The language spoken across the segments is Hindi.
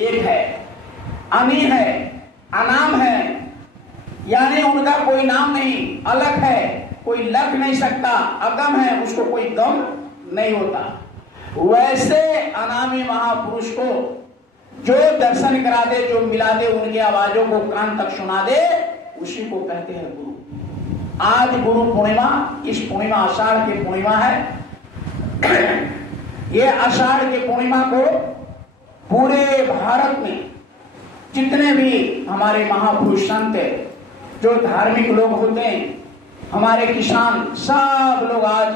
एक है, अनी है, अनाम है, यानी उनका कोई नाम नहीं, अलग है, कोई लग नहीं सकता, अगम है, उसको कोई गम नहीं होता। वैसे अनामी महापुरुष को जो दर्शन करा दे, जो मिला दे, उनकी आवाजों को कान तक सुना दे, उसी को कहते हैं गुरु। आज गुरु पूर्णिमा, इस पूर्णिमा आषाढ़ की पूर्णिमा है। ये आषाढ़ की पूर्णिमा को पूरे भारत में जितने भी हमारे महापुरुष संत, जो धार्मिक लोग होते हैं, हमारे किसान, सब लोग आज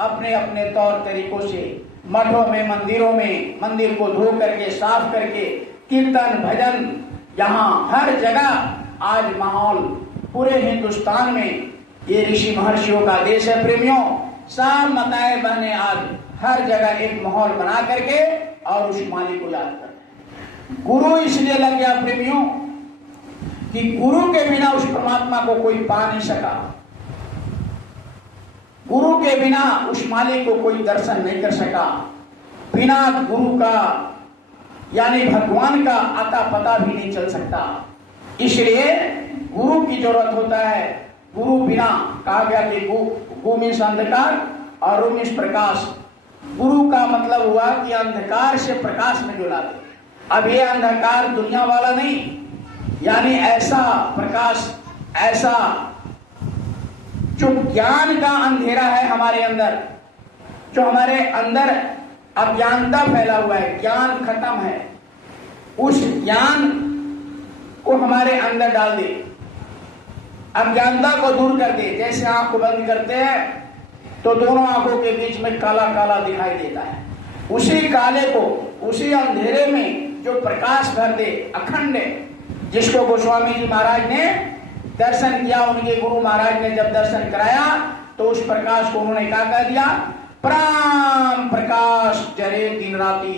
अपने अपने तौर तरीकों से मठों में, मंदिरों में, मंदिर को धो करके, साफ करके, कीर्तन भजन, यहाँ हर जगह आज माहौल, पूरे हिंदुस्तान में ये ऋषि महर्षियों का देश है प्रेमियों। सब माताएं बहनें आज हर जगह एक माहौल बना करके और उस मालिक को याद करते हैं। गुरु इसलिए लग गया प्रेमियों कि गुरु के बिना उस परमात्मा को कोई पा नहीं सका, गुरु के बिना उस मालिक को कोई दर्शन नहीं कर सका, बिना गुरु का यानी भगवान का आता पता भी नहीं चल सकता। इसलिए गुरु की जरूरत होता है। गुरु बिना, कहा गया कि गु मीन्स अंधकार और रू मीन्स प्रकाश। गुरु का मतलब हुआ कि अंधकार से प्रकाश में जो लाते। अब ये अंधकार दुनिया वाला नहीं, यानी ऐसा प्रकाश, ऐसा जो ज्ञान का अंधेरा है हमारे अंदर, जो हमारे अंदर अज्ञानता फैला हुआ है, ज्ञान खत्म है, उस ज्ञान को हमारे अंदर डाल दे, अज्ञानता को दूर कर दे। जैसे आंख को बंद करते हैं तो दोनों आंखों के बीच में काला काला दिखाई देता है, उसी काले को, उसी अंधेरे में जो प्रकाश भर दे अखंड, जिसको गोस्वामी जी महाराज ने दर्शन किया, उनके गुरु महाराज ने जब दर्शन कराया तो उस प्रकाश को उन्होंने क्या कह दिया, प्राण प्रकाश जरे दिन राती,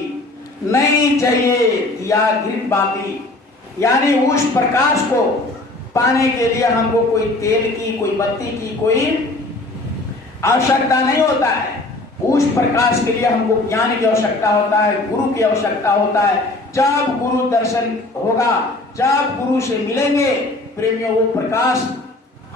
नहीं चाहिए दिया घृत बाती। यानी उस प्रकाश को पाने के लिए हमको कोई तेल की, कोई बत्ती की कोई आवश्यकता नहीं होता है। उस प्रकाश के लिए हमको ज्ञान की आवश्यकता होता है, गुरु की आवश्यकता होता है। जब गुरु दर्शन होगा, जब गुरु से मिलेंगे प्रेमियों, वो प्रकाश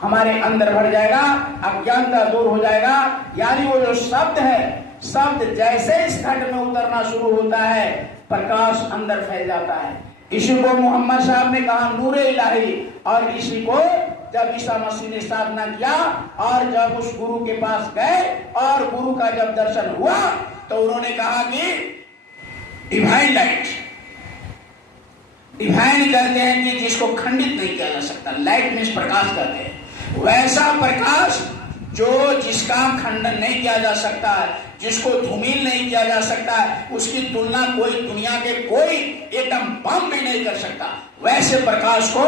हमारे अंदर भर जाएगा, अज्ञानता दूर हो जाएगा। यानी वो जो शब्द है, शब्द जैसे इस घट में उतरना शुरू होता है, प्रकाश अंदर फैल जाता है। इसी को मोहम्मद साहब ने कहा नूरे इलाही, और इसी को जब ईसा मसीह ने साधना किया और जब उस गुरु के पास गए और गुरु का जब दर्शन हुआ तो उन्होंने कहा कि डिवाइन लाइट, डिवाइन कहते हैं कि जिसको खंडित नहीं किया जा सकता, लाइट मीन्स प्रकाश कहते हैं। वैसा प्रकाश जो जिसका खंडन नहीं किया जा सकता है, जिसको धूमिल नहीं किया जा सकता है, उसकी तुलना कोई दुनिया के कोई एकदम बम भी नहीं कर सकता, वैसे प्रकाश को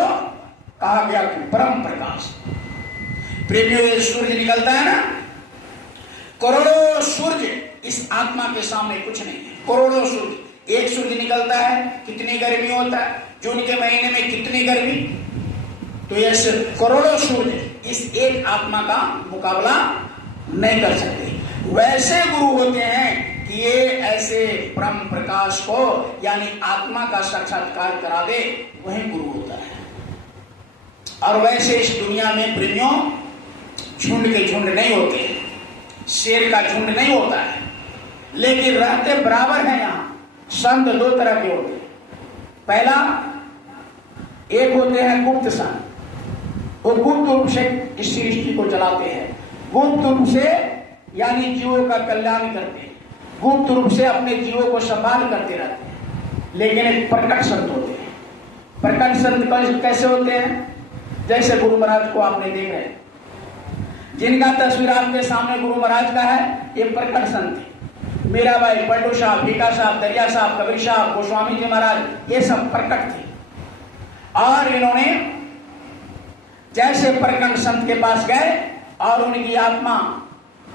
कहा गया कि परम प्रकाश। प्रेमियों, ये सूर्य निकलता है ना, करोड़ों सूर्य इस आत्मा के सामने कुछ नहीं है। करोड़ों सूर्य, एक सूर्य निकलता है, कितनी गर्मी होता है, जून के महीने में कितनी गर्मी, तो ऐसे करोड़ों सूर्य इस एक आत्मा का मुकाबला नहीं कर सकते। वैसे गुरु होते हैं कि ये ऐसे परम प्रकाश को यानी आत्मा का साक्षात्कार करा दे, वही गुरु होता है। और वैसे इस दुनिया में प्रेमियों झुंड के झुंड नहीं होते, शेर का झुंड नहीं होता है, लेकिन रहते बराबर हैं। यहाँ संत दो तरह के होते हैं। पहला, एक होते हैं गुप्त संत, वो गुप्त रूप से इस सृष्टि को चलाते हैं, गुप्त रूप से यानी जीवों का कल्याण करते हैं, गुप्त रूप से अपने जीवों को संभाल करते रहते हैं। लेकिन एक प्रकट संत होते हैं। प्रकट संत कैसे होते हैं? जैसे गुरु महाराज को आपने देख रहे, जिनका तस्वीर आपके सामने गुरु महाराज का है, ये प्रकट संत थे। मीराबाई, पलटू साहब, भीखा साहब, दरिया साहब, कबीर साहब, गोस्वामी जी महाराज, ये सब प्रकट थे। और इन्होंने जैसे प्रकट संत के पास गए और उनकी आत्मा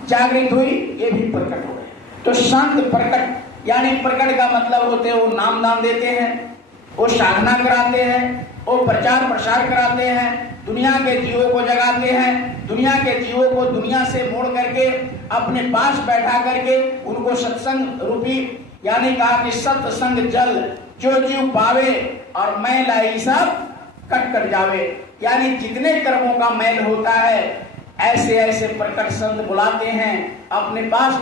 जागृत हुई, ये भी प्रकट हो गए। तो संत प्रकट यानी प्रकट का मतलब होते हैं वो नाम दान देते हैं, वो साधना कराते हैं, वो प्रचार प्रसार कराते हैं, दुनिया के जीवों को जगाते हैं, दुनिया के जीवों को दुनिया से मोड़ करके अपने पास बैठा करके उनको सत्संग रूपी यानी कहा कि सत्संग जल जो जीव पावे और मैल आई सब कट कर जावे। यानी जितने कर्मों का मैल होता है ऐसे ऐसे प्रकट संत बुलाते हैं, अपने पास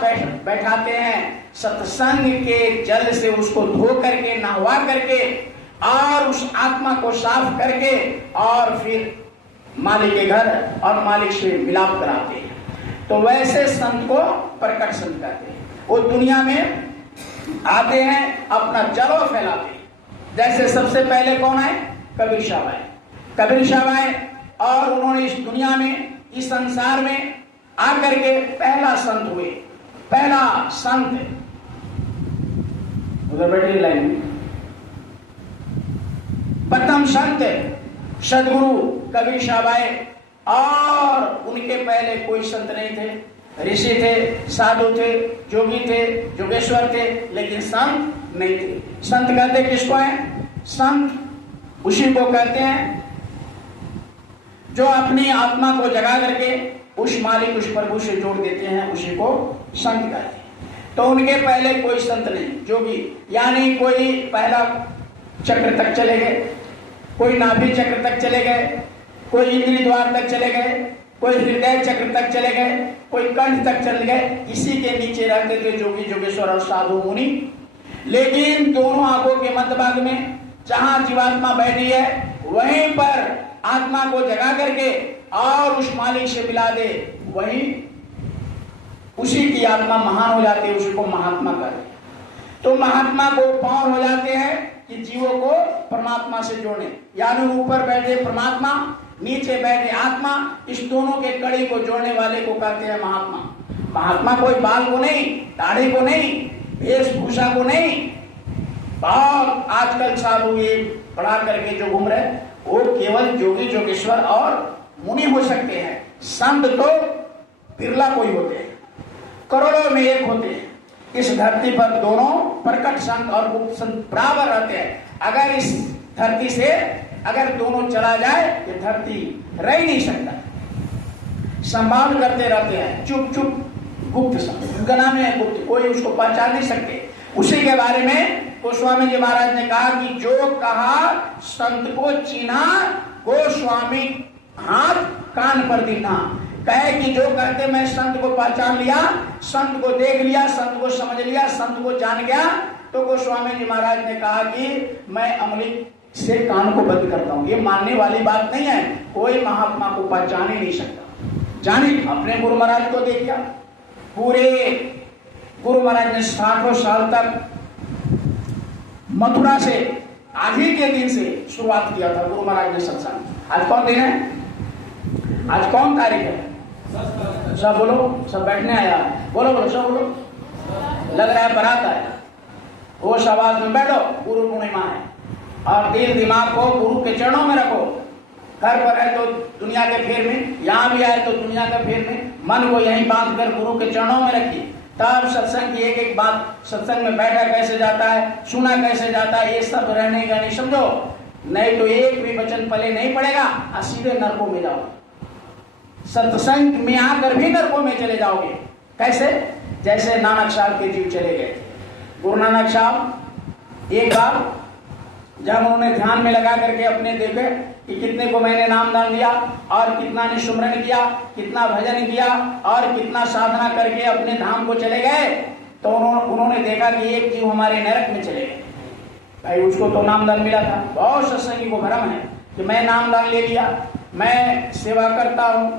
बैठाते हैं, सत्संग के जल से उसको धो करके नहवा करके और उस आत्मा को साफ करके और फिर मालिक के घर और मालिक से मिलाप कराते हैं। तो वैसे संत को प्रकट संत कहते हैं। वो दुनिया में आते हैं, अपना जलवा फैलाते हैं। जैसे सबसे पहले कौन है? कबीर साहब आए। कबीर साहब आए और उन्होंने इस दुनिया में, इस संसार में आकर के पहला संत हुए। पहला संत उधर बैठे लाइन में, प्रथम संत सदगुरु कबीर साहब आए और उनके पहले कोई संत नहीं थे। ऋषि थे, साधु थे, जोगी थे, जोगेश्वर थे, लेकिन संत नहीं थे। संत कहते किसको है? संत उसी को कहते हैं जो अपनी आत्मा को जगा करके उस मालिक, उस प्रभु से जोड़ देते हैं, उसी को संत कहते हैं। तो उनके पहले कोई संत नहीं, जोगी, यानी कोई पहला चक्र तक चले गए, कोई नाभि चक्र तक चले गए, कोई इंद्रिय द्वार तक चले गए, कोई हृदय चक्र तक चले गए, कोई कंठ तक चले गए। इसी के नीचे रहते थे जोगी, जोगेश्वर और साधु मुनि। लेकिन दोनों आंखों के मध्य भाग में जहां जीवात्मा बैठी है वहीं पर आत्मा को जगा करके और उस मालिक से मिला दे, वही उसी की आत्मा महान हो जाती है, उसी को महात्मा कहते हैं। तो महात्मा को पार हो जाते हैं कि जीवों को परमात्मा से जोड़े, यानी ऊपर बैठे परमात्मा, नीचे बैठे आत्मा, इस दोनों के कड़ी को जोड़ने वाले को कहते हैं महात्मा। महात्मा कोई बाल को नहीं, दाढ़ी को नहीं, वेशभूषा को नहीं। बहुत आजकल साधु ये पढ़ा करके जो घूम रहे वो केवल जोगी, जोगेश्वर और मुनि हो सकते हैं। संत तो बिरला कोई होते हैं, करोड़ों में एक होते हैं। इस धरती पर दोनों प्रकट संत और गुप्त संत बराबर रहते हैं। अगर इस धरती से अगर दोनों चला जाए ये धरती रह ही नहीं सकता, संभाल करते रहते हैं चुप चुप। गुप्त संत, उनका नाम है गुप्त, कोई उसको पहचान नहीं सकते। उसी के बारे में गोस्वामी जी महाराज ने कहा कि जो कहा संत को चीना, गोस्वामी हाथ कान पर दीना। कहे कि जो कहते मैं संत को पहचान लिया, संत को देख लिया, संत को समझ लिया, संत को जान गया, तो गोस्वामी जी महाराज ने कहा कि मैं अमृत से कान को बंद करता हूं। ये मानने वाली बात नहीं है। कोई महात्मा को पहचान ही नहीं सकता। जाने अपने गुरु महाराज को देखिए, पूरे गुरु महाराज ने 60 साल तक मथुरा से आज ही के दिन से शुरुआत किया था गुरु महाराज ने सत्संग। आज कौन दिन है? आज कौन तारीख है? सब बोलो, सब बैठने आया, बोलो बोलो, सब बोलो। लग रहा है बारात आया। वो आवाज में बैठो, गुरु पूर्णिमा है और दिल दिमाग को गुरु के चरणों में रखो। घर पर है तो दुनिया के फेर में, यहाँ भी आए तो दुनिया के फेर में, मन को यहीं बांध कर गुरु के चरणों में रखिए। तब सत्संग की एक एक बात, सत्संग में बैठा कैसे जाता है, सुना कैसे जाता है, ये सब रहने का नहीं समझो। नहीं तो एक भी वचन पले नहीं पड़ेगा और सीधे नरकों में जाओ। सत्संग में आकर भी नरकों में चले जाओगे। कैसे? जैसे नानक साहब के जीव चले गए थे। गुरु नानक साहब एक बार जब उन्होंने ध्यान में लगा करके अपने देखे कि कितने को मैंने नाम दान दिया और कितना ने सुमरन किया, कितना भजन किया और कितना साधना करके अपने धाम को चले गए, तो उन्होंने देखा कि एक जीव हमारे नरक में चले गए। भाई उसको तो नाम दान मिला था। बहुत सत्संगी को भ्रम है कि मैं नाम दान ले लिया, मैं सेवा करता हूँ,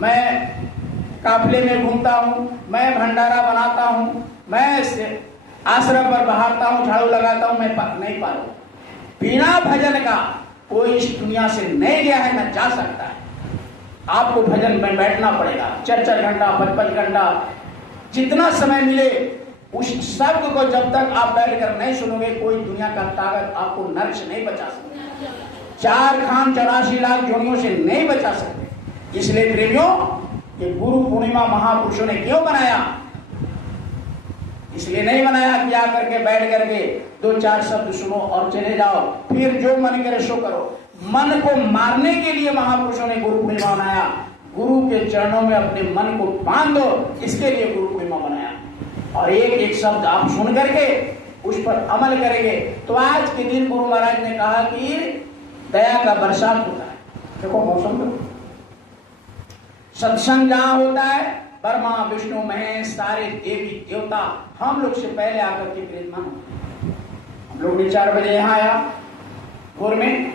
मैं काफले में घूमता हूँ, मैं भंडारा बनाता हूँ, मैं आश्रम पर बहारता हूँ, झाड़ू लगाता हूँ, मैं नहीं पा रहा। बिना भजन का कोई इस दुनिया से नहीं गया है, न जा सकता है। आपको भजन में बैठना पड़ेगा 4-4 घंटा, 5-5 घंटा, जितना समय मिले। उस शब्द को जब तक आप बैठकर नहीं सुनोगे, कोई दुनिया का ताकत आपको नरक से नहीं बचा सकती, 4 खान 84 लाख जोनियों से नहीं बचा सकते। इसलिए प्रेमियों, ये गुरु पूर्णिमा महापुरुषों ने क्यों बनाया? इसलिए नहीं बनाया कि आकर के बैठ करके 2-4 शब्द सुनो और चले जाओ, फिर जो मन करे सो करो। मन को मारने के लिए महापुरुषों ने गुरु पूर्णिमा बनाया। गुरु के चरणों में अपने मन को बांध दो, इसके लिए गुरु पूर्णिमा बनाया। और एक एक शब्द आप सुन करके उस पर अमल करेंगे तो आज के दिन गुरु महाराज ने कहा कि दया का बरसात होता है। देखो मौसम तो सत्संग जहां होता है, ब्रह्मा विष्णु महेश सारे देवी देवता हम लोग से पहले आकर के विराजमान होते हैं। हम लोग भी 4 बजे यहाँ आया भोर में